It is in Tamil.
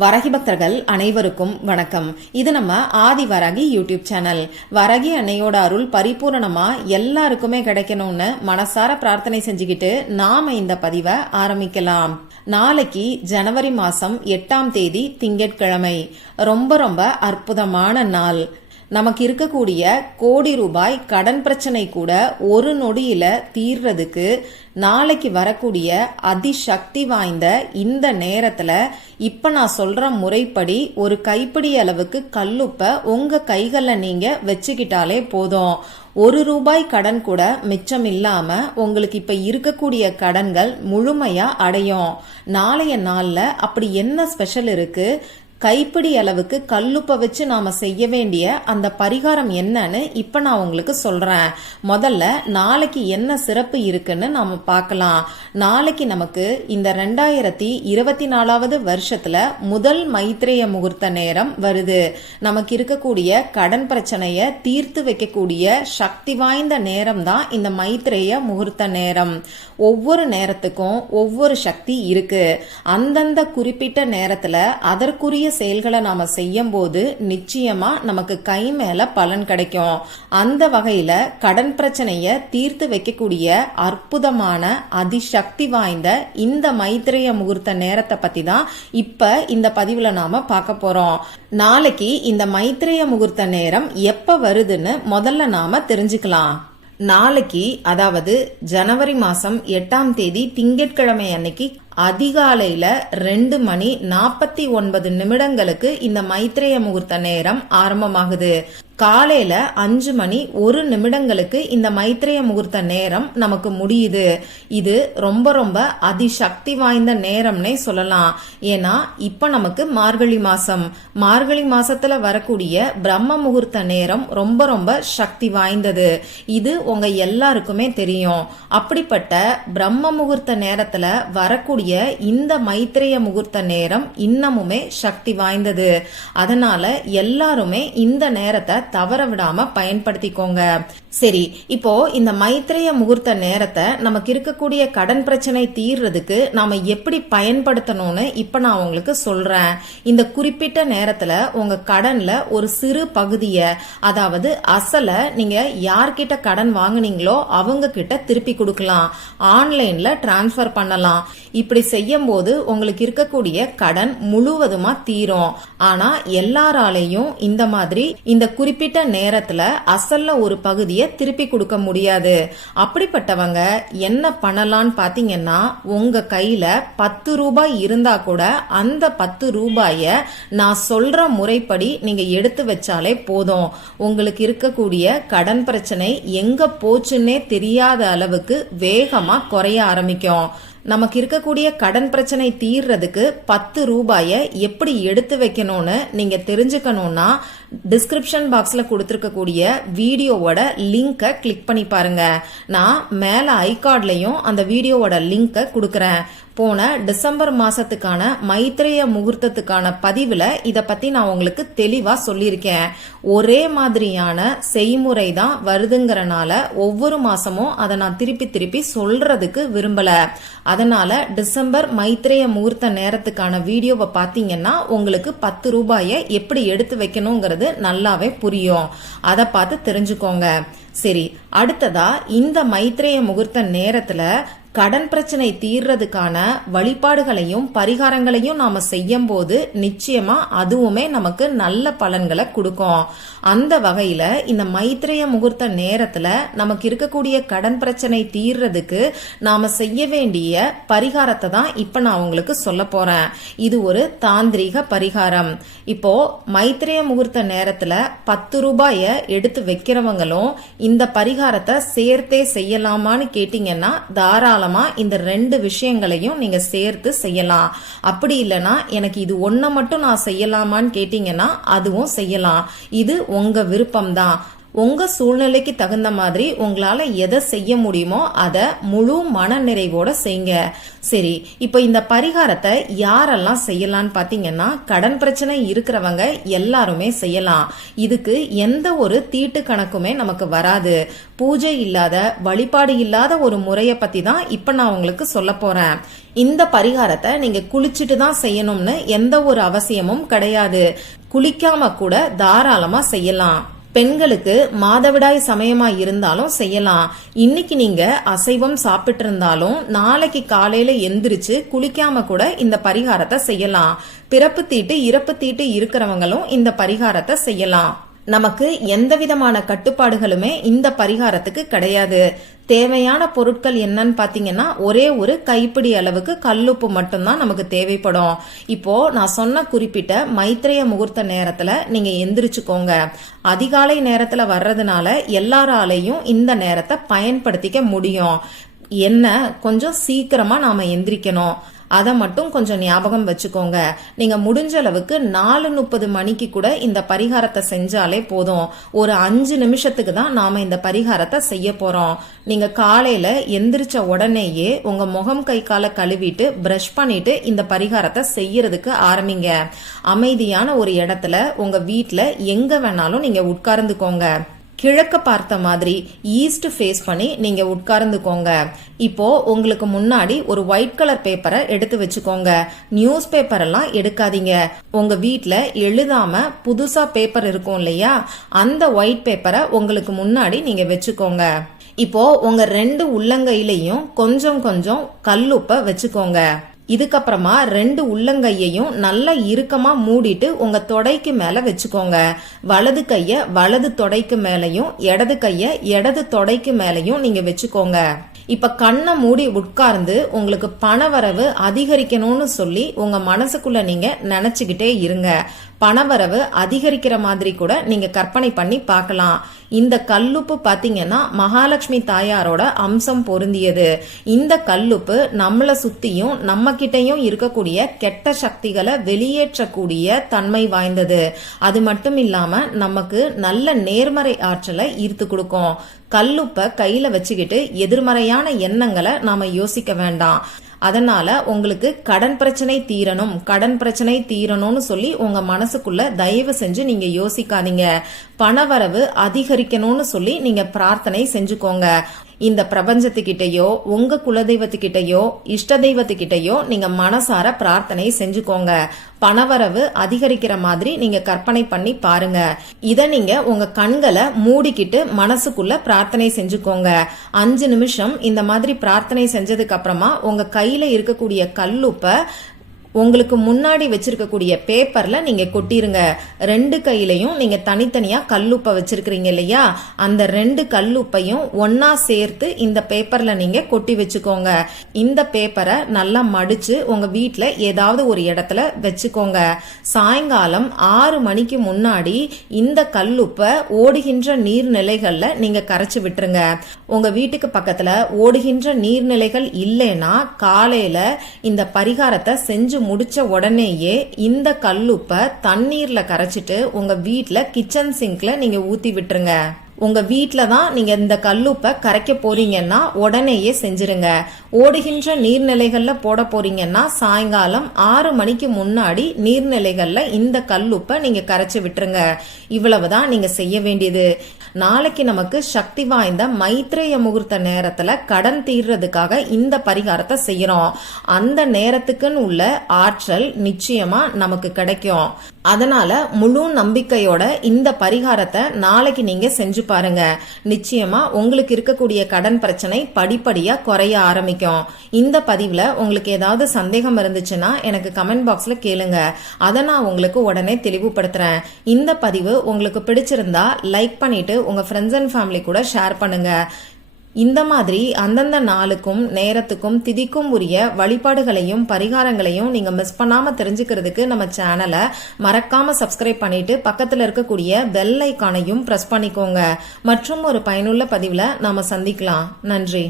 வரகி பக்தர்கள் அனைவருக்கும் வணக்கம். இது நம்ம ஆதி வரகி யூடியூப் சேனல். வரகி அன்னையோட அருள் பரிபூரணமா எல்லாருக்குமே கிடைக்கணும்னு மனசார பிரார்த்தனை செஞ்சுக்கிட்டு நாம இந்த பதிவை ஆரம்பிக்கலாம். நாளைக்கு ஜனவரி மாசம் எட்டாம் தேதி திங்கட்கிழமை. ரொம்ப ரொம்ப அற்புதமான நாள். நமக்கு இருக்கக்கூடிய கோடி ரூபாய் கடன் பிரச்சனை கூட ஒரு நொடியில தீர்றதுக்கு நாளைக்கு வரக்கூடிய அதிசக்தி வாய்ந்த இந்த நேரத்துல இப்ப நான் சொல்ற முறைப்படி ஒரு கைப்பிடி அளவுக்கு கல்லுப்ப உங்க கைகளில் நீங்க வச்சுக்கிட்டாலே போதும். ஒரு ரூபாய் கடன் கூட மிச்சம் இல்லாம உங்களுக்கு இப்ப இருக்கக்கூடிய கடன்கள் முழுமையா அடையும். நாளைய நாள்ல அப்படி என்ன ஸ்பெஷல் இருக்கு? கைப்பிடி அளவுக்கு கல்லுப்ப வச்சு நாம செய்ய வேண்டிய அந்த பரிகாரம் என்னன்னு இப்ப நான் உங்களுக்கு சொல்றேன். முதல்ல நாளைக்கு என்ன சிறப்பு இருக்குன்னு நாம பார்க்கலாம். நாளைக்கு நமக்கு இந்த ரெண்டாயிரத்தி இருபத்தி நாலாவது வருஷத்துல முதல் மைத்ரேய முகூர்த்த நேரம் வருது. நமக்கு இருக்கக்கூடிய கடன் பிரச்சனைய தீர்த்து வைக்கக்கூடிய சக்தி வாய்ந்த நேரம் தான் இந்த மைத்ரேய முகூர்த்த நேரம். ஒவ்வொரு நேரத்துக்கும் ஒவ்வொரு சக்தி இருக்கு. அந்தந்த குறிப்பிட்ட நேரத்துல அதற்குரிய செயல்களை நாம செய்யும் போது நிச்சயமா நமக்கு கை மேல பலன் கிடைக்கும். அந்த வகையில கடன் பிரச்சனைய தீர்த்து வைக்கக்கூடிய அற்புதமான அதிசக்தி வாய்ந்த இந்த மைத்திரைய முகூர்த்த நேரத்தை பத்தி தான் இப்ப இந்த பதிவுல நாம பார்க்க போறோம். நாளைக்கு இந்த மைத்திரைய முகூர்த்த நேரம் எப்ப வருதுன்னு முதல்ல நாம தெரிஞ்சுக்கலாம். நாளைக்கு அதாவது ஜனவரி மாசம் எட்டாம் தேதி திங்கட்கிழமை அன்னைக்கு அதிகாலையில ரெண்டு மணி நாற்பத்தி ஒன்பது நிமிடங்களுக்கு இந்த மைத்ரேய முகூர்த்த நேரம் ஆரம்பமாகுது. காலையில அஞ்சு மணி ஒரு நிமிடங்களுக்கு இந்த மைத்ரேய முகூர்த்த நேரம் நமக்கு முடியுது. இது ரொம்ப ரொம்ப அதிசக்தி வாய்ந்த நேரம்னே சொல்லலாம். ஏன்னா இப்ப நமக்கு மார்கழி மாசம். மார்கழி மாசத்துல வரக்கூடிய பிரம்ம முகூர்த்த நேரம் ரொம்ப ரொம்ப சக்தி வாய்ந்தது. இது உங்க எல்லாருக்குமே தெரியும். அப்படிப்பட்ட பிரம்ம முகூர்த்த நேரத்துல வரக்கூடிய இந்த மைத்திரைய முகூர்த்த நேரம் இன்னமுமே சக்தி வாய்ந்தது. அதனால எல்லாருமே இந்த நேரத்தை தவற விடாம பயன்படுத்திக்கோங்க. சரி இப்போ இந்த மைத்திரைய முகூர்த்த நேரத்தை நமக்கு இருக்கக்கூடிய கடன் பிரச்சனை தீர்றதுக்கு நாம எப்படி பயன்படுத்தணும்னு இப்ப நான் உங்களுக்கு சொல்றேன். இந்த குறிப்பிட்ட நேரத்துல உங்க கடன்ல ஒரு சிறு பகுதிய அதாவது அசலை நீங்க யார்கிட்ட கடன் வாங்குனீங்களோ அவங்க கிட்ட திருப்பி கொடுக்கலாம். ஆன்லைன்ல டிரான்ஸ்பர் பண்ணலாம். இப்படி செய்யும் போது உங்களுக்கு இருக்கக்கூடிய கடன் முழுவதுமா தீரும். ஆனா எல்லாராலையும் இந்த மாதிரி இந்த குறிப்பிட்ட நேரத்துல அசல்ல ஒரு பகுதியை திருப்பி கொடுக்க முடியாது. அப்படிப்பட்டவங்க என்ன பண்ணலான்னு பாத்தீங்கன்னா உங்க கையில பத்து ரூபாய் இருந்தா கூட அந்த பத்து ரூபாய நான் சொல்ற முறைப்படி நீங்க எடுத்து வச்சாலே போதும். உங்களுக்கு இருக்கக்கூடிய கடன் பிரச்சனை எங்க போச்சுன்னே தெரியாத அளவுக்கு வேகமா குறைய ஆரம்பிக்கும். நமக்கு இருக்கக்கூடிய கடன் பிரச்சனை தீர்றதுக்கு பத்து ரூபாய எப்படி எடுத்து வைக்கணும்னு நீங்க தெரிஞ்சுக்கணும்னா டிஸ்கிரிப்ஷன் பாக்ஸ்ல கொடுத்துருக்கக்கூடிய வீடியோவோட லிங்கை கிளிக் பண்ணி பாருங்க. நான் மேல ஐகார்ட்லயும் அந்த வீடியோவோட லிங்கை கொடுக்குறேன். போன டிசம்பர் மாசத்துக்கான மைத்ரேய முகூர்த்தத்துக்கான பதிவுல இத பத்தி நான் உங்களுக்கு தெளிவா சொல்லியிருக்கேன். ஒரே மாதிரியான செய்முறை தான் வருதுங்கிறனால ஒவ்வொரு மாசமும் அதை நான் திருப்பி திருப்பி சொல்றதுக்கு விரும்பல. அதனால டிசம்பர் மைத்ரேய முகூர்த்த நேரத்துக்கான வீடியோவை பாத்தீங்கன்னா உங்களுக்கு பத்து ரூபாயை எப்படி எடுத்து வைக்கணுங்கிறது நல்லாவே புரியும். அதை பார்த்து தெரிஞ்சுக்கோங்க. சரி அடுத்ததா இந்த மைத்ரேய முகூர்த்த நேரத்துல கடன் பிரச்சனை தீர்றதுக்கான வழிபாடுகளையும் பரிகாரங்களையும் நாம செய்யும் போது நிச்சயமா அதுவுமே நமக்கு நல்ல பலன்களை கொடுக்கும். அந்த வகையில இந்த மைத்திரைய முகூர்த்த நேரத்துல நமக்கு இருக்கக்கூடிய கடன் பிரச்சனை தீர்றதுக்கு நாம செய்ய வேண்டிய பரிகாரத்தை தான் இப்ப நான் உங்களுக்கு சொல்ல போறேன். இது ஒரு தாந்திரீக பரிகாரம். இப்போ மைத்ரேய முகூர்த்த நேரத்துல பத்து ரூபாய எடுத்து வைக்கிறவங்களும் இந்த பரிகாரத்தை சேர்த்தே செய்யலாமான்னு கேட்டீங்கன்னா தாராளம் இந்த ரெண்டு விஷயங்களையும் நீங்க சேர்த்து செய்யலாம். அப்படி இல்லைன்னா எனக்கு இது ஒன்ன மட்டும் நான் செய்யலாமான்னு கேட்டீங்கன்னா அதுவும் செய்யலாம். இது உங்க விருப்பம்தான். உங்க சூழ்நிலைக்கு தகுந்த மாதிரி உங்களால எதை செய்ய முடியுமோ அதை முழு மன நிறைவோட செய்யுங்க சரி இப்போ இந்த பரிகாரத்தை யாரெல்லாம் செய்யலான்னு பாத்தீங்கன்னா கடன் பிரச்சனை இருக்கிறவங்க எல்லாருமே செய்யலாம். இதுக்கு எந்த ஒரு தீட்டு கணக்குமே நமக்கு வராது. பூஜை இல்லாத வழிபாடு இல்லாத ஒரு முறையை பத்தி தான் இப்ப நான் உங்களுக்கு சொல்ல போறேன். இந்த பரிகாரத்தை நீங்க குளிச்சுட்டு தான் செய்யணும்னு எந்த ஒரு அவசியமும் கிடையாது. குளிக்காம கூட தாராளமா செய்யலாம். பெண்களுக்கு மாதவிடாய் சமயமா இருந்தாலும் செய்யலாம். இன்னைக்கு நீங்க அசைவம் சாப்பிட்டு இருந்தாலும் நாளைக்கு காலையில எந்திரிச்சு குளிக்காம கூட இந்த பரிகாரத்தை செய்யலாம். பிறப்பு தீட்டு இறப்பு தீட்டு இருக்கிறவங்களும் இந்த பரிகாரத்தை செய்யலாம். நமக்கு எந்த விதமான கட்டுப்பாடுகளுமே இந்த பரிகாரத்துக்கு கிடையாது. தேவையான பொருட்கள் என்னன்னு பாத்தீங்கன்னா ஒரே ஒரு கைப்பிடி அளவுக்கு கல்லுப்பு மட்டும்தான் நமக்கு தேவைப்படும். இப்போ நான் சொன்ன குறிப்பிட்ட மைத்திரைய முகூர்த்த நேரத்துல நீங்க எந்திரிச்சுக்கோங்க. அதிகாலை நேரத்துல வர்றதுனால எல்லாராலையும் இந்த நேரத்தை பயன்படுத்திக்க முடியும். என்ன? கொஞ்சம் சீக்கிரமா நாம எந்திரிக்கணும். அதை மட்டும் கொஞ்சம் ஞாபகம் வச்சுக்கோங்க. நீங்க முடிஞ்ச அளவுக்கு நாலு முப்பது மணிக்கு கூட இந்த பரிகாரத்தை செஞ்சாலே போதும். ஒரு அஞ்சு நிமிஷத்துக்கு தான் நாம இந்த பரிகாரத்தை செய்ய போறோம். நீங்க காலையில எந்திரிச்ச உடனேயே உங்க முகம் கை காலை கழுவிட்டு பிரஷ் பண்ணிட்டு இந்த பரிகாரத்தை செய்யறதுக்கு ஆரம்பிங்க. அமைதியான ஒரு இடத்துல உங்க வீட்டில் எங்க வேணாலும் நீங்க உட்கார்ந்துக்கோங்க. கிழக்க பார்த்த மாதிரி ஈஸ்ட் ஃபேஸ் பண்ணி நீங்க உட்கார்ந்துக்கோங்க. இப்போ உங்களுக்கு முன்னாடி ஒரு ஒயிட் கலர் பேப்பரை எடுத்து வச்சுக்கோங்க. நியூஸ் பேப்பர் எல்லாம் எடுக்காதீங்க. உங்க வீட்ல எழுதாம புதுசா பேப்பர் இருக்கும் இல்லையா? அந்த ஒயிட் பேப்பரை உங்களுக்கு முன்னாடி நீங்க வச்சுக்கோங்க. இப்போ உங்க ரெண்டு உள்ளங்கையிலையும் கொஞ்சம் கொஞ்சம் கல்லுப்ப வச்சுக்கோங்க. இதுக்கப்புறமா ரெண்டு உள்ளங்கையையும் நல்லா இறுக்கமாக மூடிட்டு உங்க தொடைக்கு மேலே வச்சுக்கோங்க. வலது கையை வலது தொடைக்கு மேலையும் இடது கையை இடது தொடைக்கு மேலையும் நீங்க வச்சுக்கோங்க. இப்ப கண்ணை மூடி உட்கார்ந்து உங்களுக்கு பணவரவு அதிகரிக்கணும்னு சொல்லி உங்க மனசுக்குள்ள நீங்க நினைச்சுக்கிட்டே இருங்க. பணவரவு அதிகரிக்கிற மாதிரி கூட நீங்க கற்பனை பண்ணி பார்க்கலாம். இந்த கல்லுப்பு பாத்தீங்கன்னா மகாலட்சுமி தாயாரோட அம்சம் பொருந்தியது. இந்த கல்லுப்பு நம்மளை சுத்தியும் நம்ம கிட்டையும் இருக்கக்கூடிய கெட்ட சக்திகளை வெளியேற்றக்கூடிய தன்மை வாய்ந்தது. அது மட்டும் இல்லாம நமக்கு நல்ல நேர்மறை ஆற்றலை ஈர்த்து கொடுக்கும். கல்லுப்ப கையில வச்சுக்கிட்டு எதிர்மறையான எண்ணங்களை நாம யோசிக்க வேண்டாம். அதனால உங்களுக்கு கடன் பிரச்சனை தீரணும் கடன் பிரச்சனை தீரணும்னு சொல்லி உங்க மனசுக்குள்ள தயவு செஞ்சு நீங்க யோசிக்காதீங்க. பணவரவு அதிகரிக்கணும்னு சொல்லி நீங்க பிரார்த்தனை செஞ்சுக்கோங்க. இந்த பிரபஞ்சத்துக்கிட்டயோ உங்க குலதெய்வத்துக்கிட்டயோ இஷ்ட தெய்வத்துக்கிட்டயோ நீங்க மனசார பிரார்த்தனை செஞ்சுக்கோங்க. பணவரவு அதிகரிக்கிற மாதிரி நீங்க கற்பனை பண்ணி பாருங்க. இத நீங்க உங்க கண்களை மூடிக்கிட்டு மனசுக்குள்ள பிரார்த்தனை செஞ்சுக்கோங்க. அஞ்சு நிமிஷம் இந்த மாதிரி பிரார்த்தனை செஞ்சதுக்கு அப்புறமா உங்க கையில இருக்கக்கூடிய கல்லுப்ப உங்களுக்கு முன்னாடி வச்சிருக்கக்கூடிய பேப்பர்ல நீங்க கொட்டிருங்க. ரெண்டு கையிலையும் நீங்க தனித்தனியா கல்லுப்பை வச்சிருக்கிறீங்க இல்லையா? அந்த ரெண்டு கல்லுப்பையும் ஒன்னா சேர்த்து இந்த பேப்பர்ல நீங்க கொட்டி வச்சுக்கோங்க. இந்த பேப்பரை நல்லா மடிச்சு உங்க வீட்டுல ஏதாவது ஒரு இடத்துல வச்சுக்கோங்க. சாயங்காலம் ஆறு மணிக்கு முன்னாடி இந்த கல்லுப்பை ஓடுகின்ற நீர்நிலைகள்ல நீங்க கரைச்சு விட்டுருங்க. உங்க வீட்டுக்கு பக்கத்துல ஓடுகின்ற நீர்நிலைகள் இல்லைன்னா காலையில இந்த பரிகாரத்தை செஞ்சு முடிச்ச உடனேயே இந்த கல்லுப்ப தண்ணீர்ல கரைச்சிட்டு உங்க வீட்ல கிச்சன் சிங்க்ல நீங்க ஊத்தி விட்டுருங்க. உங்க வீட்டில் தான் நீங்க இந்த கல்லுப்பை கரைக்க போறீங்கன்னா உடனேயே செஞ்சிருங்க. ஓடுகின்ற நீர்நிலைகள்ல போட போறீங்கன்னா சாயங்காலம் ஆறு மணிக்கு முன்னாடி நீர்நிலைகள்ல இந்த கல்லுப்பை நீங்க கரைச்சு விட்டுருங்க. இவ்வளவுதான் நீங்க செய்ய வேண்டியது. நாளைக்கு நமக்கு சக்தி வாய்ந்த மைத்ரேய முகூர்த்த நேரத்துல கடன் தீர்றதுக்காக இந்த பரிகாரத்தை செய்யறோம். அந்த நேரத்துக்குன்னு உள்ள ஆற்றல் நிச்சயமா நமக்கு கிடைக்கும். அதனால முழு நம்பிக்கையோட இந்த பரிகாரத்தை நாளைக்கு நீங்க செஞ்சு பாருங்க. நிச்சயமா உங்களுக்கு இருக்கக்கூடிய கடன் பிரச்சனை படிப்படியா குறைய ஆரம்பிக்கும். இந்த பதிவுல உங்களுக்கு ஏதாவது சந்தேகம் இருந்துச்சுன்னா எனக்கு கமெண்ட் பாக்ஸ்ல கேளுங்க. அதை நான் உங்களுக்கு உடனே தெளிவுபடுத்துறேன். இந்த பதிவு உங்களுக்கு பிடிச்சிருந்தா லைக் பண்ணிட்டு உங்க ஃப்ரெண்ட்ஸ் அண்ட் ஃபேமிலி கூட ஷேர் பண்ணுங்க. இந்த மாதிரி அந்தந்த நாளுக்கும் நேரத்துக்கும் திதிக்கும் உரிய வழிபாடுகளையும் பரிகாரங்களையும் நீங்க மிஸ் பண்ணாம தெரிஞ்சுக்கிறதுக்கு நம்ம சேனலை மறக்காம சப்ஸ்கிரைப் பண்ணிட்டு பக்கத்துல இருக்கக்கூடிய பெல் ஐக்கானையும் பிரஸ் பண்ணிக்கோங்க. மற்றும் ஒரு பயனுள்ள பதிவுல நாம சந்திக்கலாம். நன்றி.